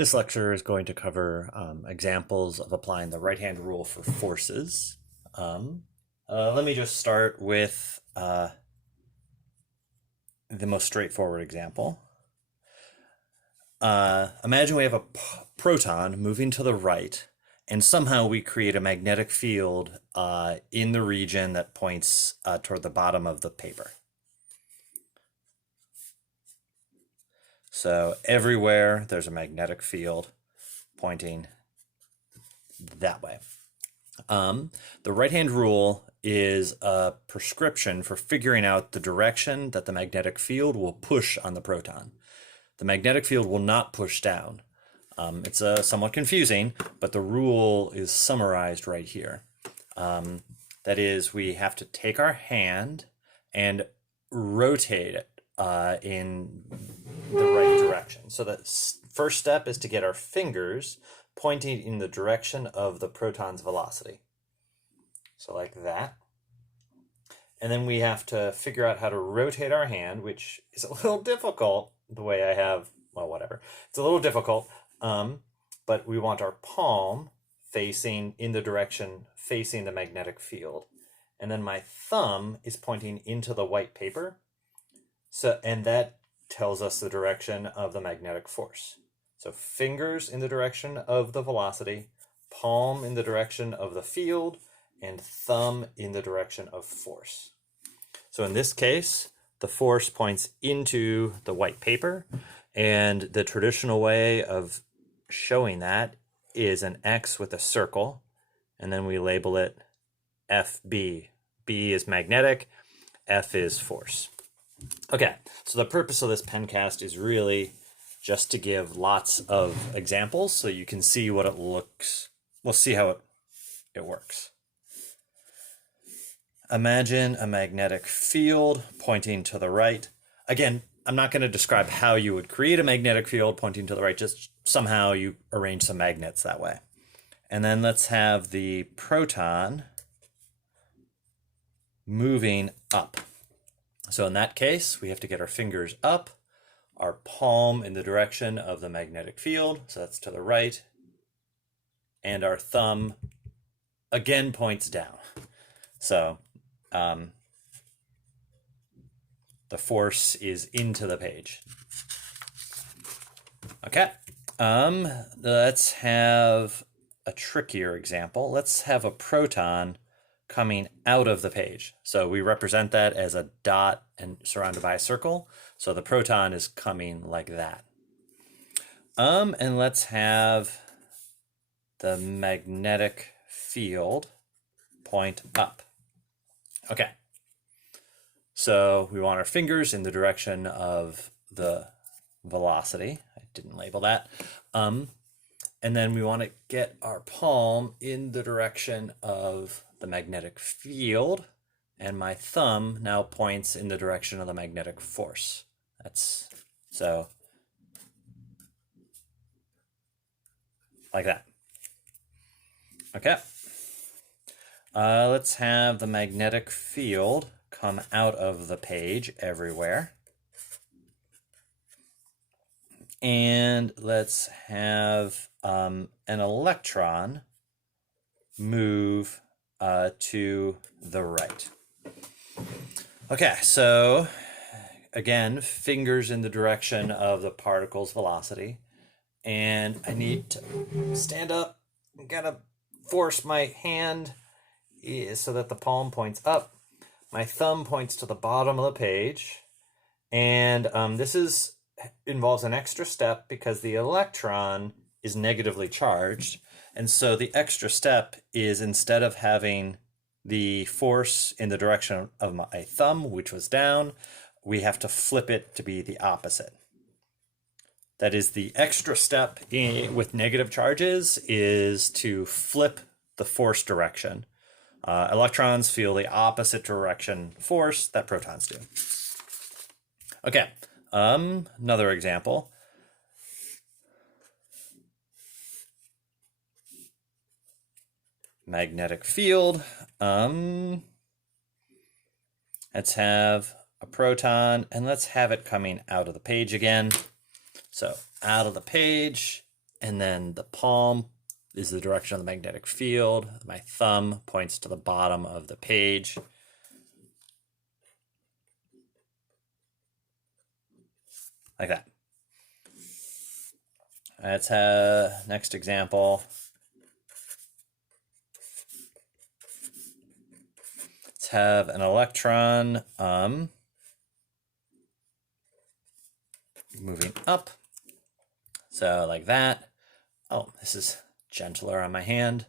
This lecture is going to cover examples of applying the right-hand rule for forces. Let me just start with the most straightforward example. Imagine we have a proton moving to the right, and somehow we create a magnetic field in the region that points toward the bottom of the paper. So everywhere there's a magnetic field pointing that way. The right-hand rule is a prescription for figuring out the direction that the magnetic field will push on the proton. The magnetic field will not push down. It's somewhat confusing, but the rule is summarized right here. That is, we have to take our hand and rotate it in the right direction. So the first step is to get our fingers pointing in the direction of the proton's velocity. So like that. And then we have to figure out how to rotate our hand, which is a little difficult the way I have, well, whatever. It's a little difficult, but we want our palm facing in the direction facing the magnetic field. And then my thumb is pointing into the white paper. And that tells us the direction of the magnetic force. So fingers in the direction of the velocity, palm in the direction of the field, and thumb in the direction of force. So in this case, the force points into the white paper, and the traditional way of showing that is an X with a circle, and then we label it FB. B is magnetic, F is force. Okay, so the purpose of this pencast is really just to give lots of examples so you can see what it looks. We'll see how it works. Imagine a magnetic field pointing to the right. Again, I'm not going to describe how you would create a magnetic field pointing to the right, just somehow you arrange some magnets that way. And then let's have the proton moving up. So in that case, we have to get our fingers up, our palm in the direction of the magnetic field, so that's to the right, and our thumb again points down. So the force is into the page. Okay, let's have a trickier example. Let's have a proton coming out of the page. So we represent that as a dot and surrounded by a circle. So the proton is coming like that. And let's have the magnetic field point up. Okay. So we want our fingers in the direction of the velocity. I didn't label that. And then we want to get our palm in the direction of the magnetic field, and my thumb now points in the direction of the magnetic force. That's so like that. Okay. Let's have the magnetic field come out of the page everywhere. And let's have an electron move to the right. Okay, so again, fingers in the direction of the particle's velocity. And I need to stand up. I gotta force my hand so that the palm points up. My thumb points to the bottom of the page. And this involves an extra step because the electron is negatively charged. And so the extra step is, instead of having the force in the direction of my thumb, which was down, we have to flip it to be the opposite. That is, the extra step with negative charges is to flip the force direction. Electrons feel the opposite direction force that protons do. Okay, another example. Magnetic field. Let's have a proton, and let's have it coming out of the page again. So out of the page, and then the palm is the direction of the magnetic field. My thumb points to the bottom of the page. Like that. Let's have next example. Let's have an electron moving up. So like that. Oh, this is gentler on my hand.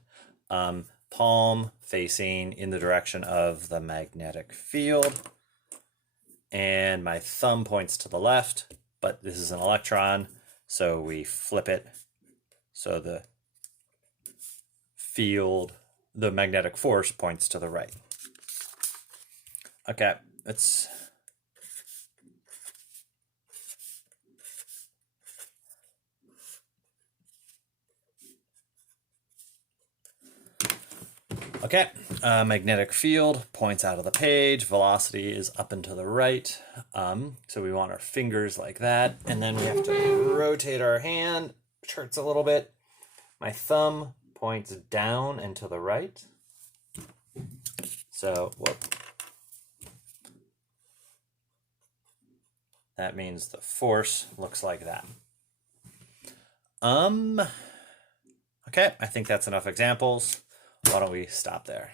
Palm facing in the direction of the magnetic field. And my thumb points to the left, but this is an electron, so we flip it. So the field, the magnetic force points to the right. Okay, let's magnetic field points out of the page. Velocity is up and to the right. So we want our fingers like that. And then we have to rotate our hand, which hurts a little bit. My thumb points down and to the right. So, whoop. That means the force looks like that. Okay, I think that's enough examples. Why don't we stop there?